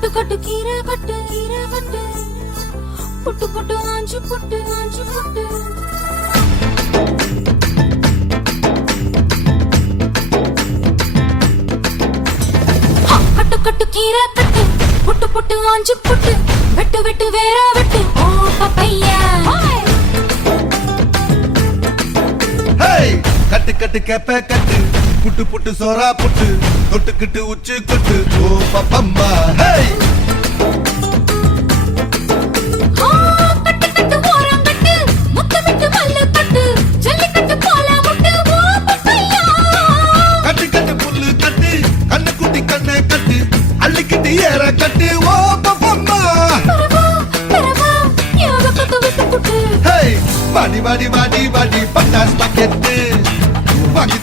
கட்டு கட்டு கீரை கட்டு கீரை கட்டு புட்டு புட்டு ஆஞ்சு புட்டு ஆஞ்சு புட்டு கட்டு கட்டு கீரை கட்டு புட்டு புட்டு ஆஞ்சு புட்டு வெட்டு வெட்டு வேற வெட்டு ஓ பப்பையா கட்டு கட்டு கேப்ப கட்டு புட்டு புட்டு சோரா புட்டு தொட்டுக்கிட்டு உச்சு கொட்டு ஓ பப்பம்மா கட்டு கட்டு ஓரம் கட்டு முத்தமிட்டு மல்லு கட்டு ஜல்லிக்கட்டு போல முட்டு ஓ பப்பையா கட்டு கட்டு புல்லு கட்டு கண்ணு குட்டி கண்ணை கட்டு அள்ளிக்கிட்டு ஏற கட்டு ஓ பப்பம்மா பரவா யோக கட்டு விட்டு புட்டு வாடி வாடி வாடி வாடி பட்டாஸ் பாக்கெட்டு வாங்கி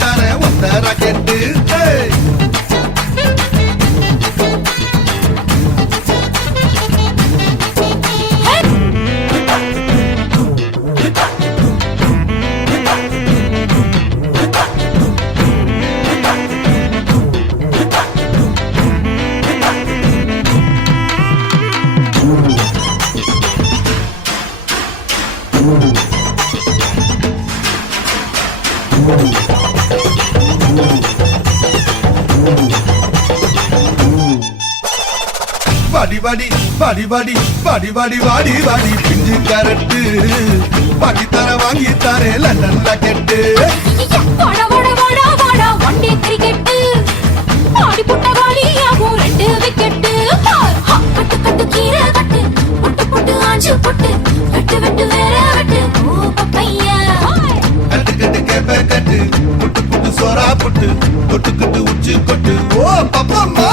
தர ஒத்த ராக்கெட்டு வாடி வாடி வாடி வாடி வாடி வாடி வாடி வாடி பிஞ்சு கரட்டு வாங்கி தர லண்டன் ராக்கெட்டு வாடா வாடா வாடா வாடா ஒன் டே கிரிக்கெட் ஆடி புட்ட வாலியாவும் ரெண்டு விக்கெட் கட்டு கட்டு கீரை கட்டு புட்டு புட்டு ஆஞ்சு புட்டு வெட்டு வெட்டு வேற வெட்டு ஓ பப்பையா கட்டு கட்டு கேப்ப கட்டு புட்டு புட்டு சோரா புட்டு தொட்டுக்கிட்டு உச்சு கொட்டு ஓ பப்பம்மா